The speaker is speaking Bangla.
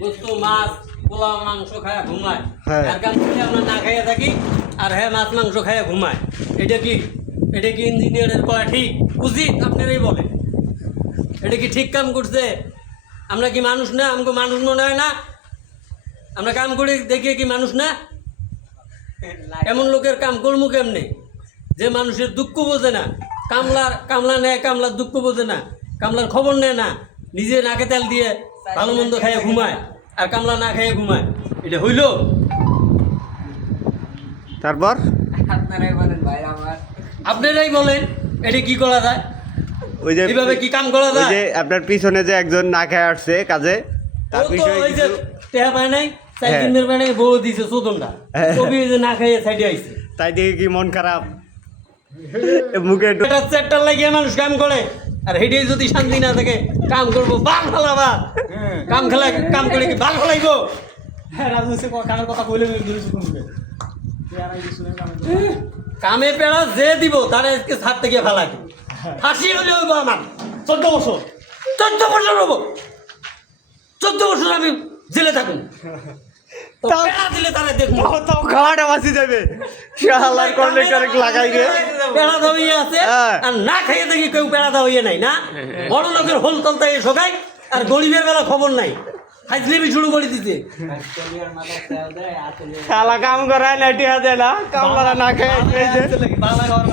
গোস্ত মাছ পোলাও মাংস খায়া ঘুমায়, হ্যাঁ। আর কাম করে আমরা না খাইয়া থাকি আর হ্যাঁ মাছ মাংস খাইয়া ঘুমায়। এটা কি ইঞ্জিনিয়ারের করা ঠিক উচিত? আপনারাই বলেন, এটা কি ঠিক কাম করছে? আমরা কি মানুষ না? আমাকে মানুষ মনে হয় না? আমরা কাম করে দেখিয়ে কি মানুষ না? এমন লোকের কাম করবো কেমনে যে মানুষের দুঃখ বোঝে না? কামলা নেয়, কামলার দুঃখ বোঝে না, কামলার খবর নেয় না, নিজে নাকে তেল দিয়ে ভালো মন্দ খাইয়ে ঘুমায় আর কামলা না খাইয়ে ঘুমায়। এটা হইল? তারপর আপনারাই বলেন ভাই আমার। আপনারাই বলেন এটা কি করা যায়? ওই যে এইভাবে কি কাম করা ওই যায়? যে আপনার পিছনে যে একজন না খেয়ে আসছে কাজে, তার ও তো বিষয়ে ওই যে কিছু টেহা পায় নাই, হ্যাঁ। সাইকেলের পায় নাই, বউ দিছে চোদনটা, হ্যাঁ। কবি ওই যে না খাইয়ে সাইডে আইছে। তাই দেখে কি মন খারাপ? মুখে একটু এটা চারটার লাগিয়ে মানুষ কাম করে, আর হেঁটে যদি শান্তি না থাকে কাম করবো বাল ফেলাবা। কাম করে কি বাল ফেলাইব? হ্যাঁ রাজনীতি কামের কথা বলে কামে পেড়া যে দিব তারা আজকে ছাদ থেকে ফেলাই দিব। ফাঁসি হলে হইব আমার 14 বছর। 14 বছর হবো, 14 বছর আমি জেলে থাকুন। তো তাও- পেড়া দিলে তারা দেখবো। তাও খাওয়াটা বাঁচি যাবে। শালার কন্ডাক্টরে লাগাই গে পেড়া দাওয়িয়ে আছে হ্যাঁ। আর না খাইয়ে দেখি কেউ পেড়া দাওয়িয়ে নাই না। বড় লোকের হোল তলতে শোকায় আর গরিবের বেলা খবর নাই, হাজলেবি শুরু করে দিতে। শালা কাম করায় না টিহা দেয় না, কামলারা না খেয়ে বাংলা খাওয়ার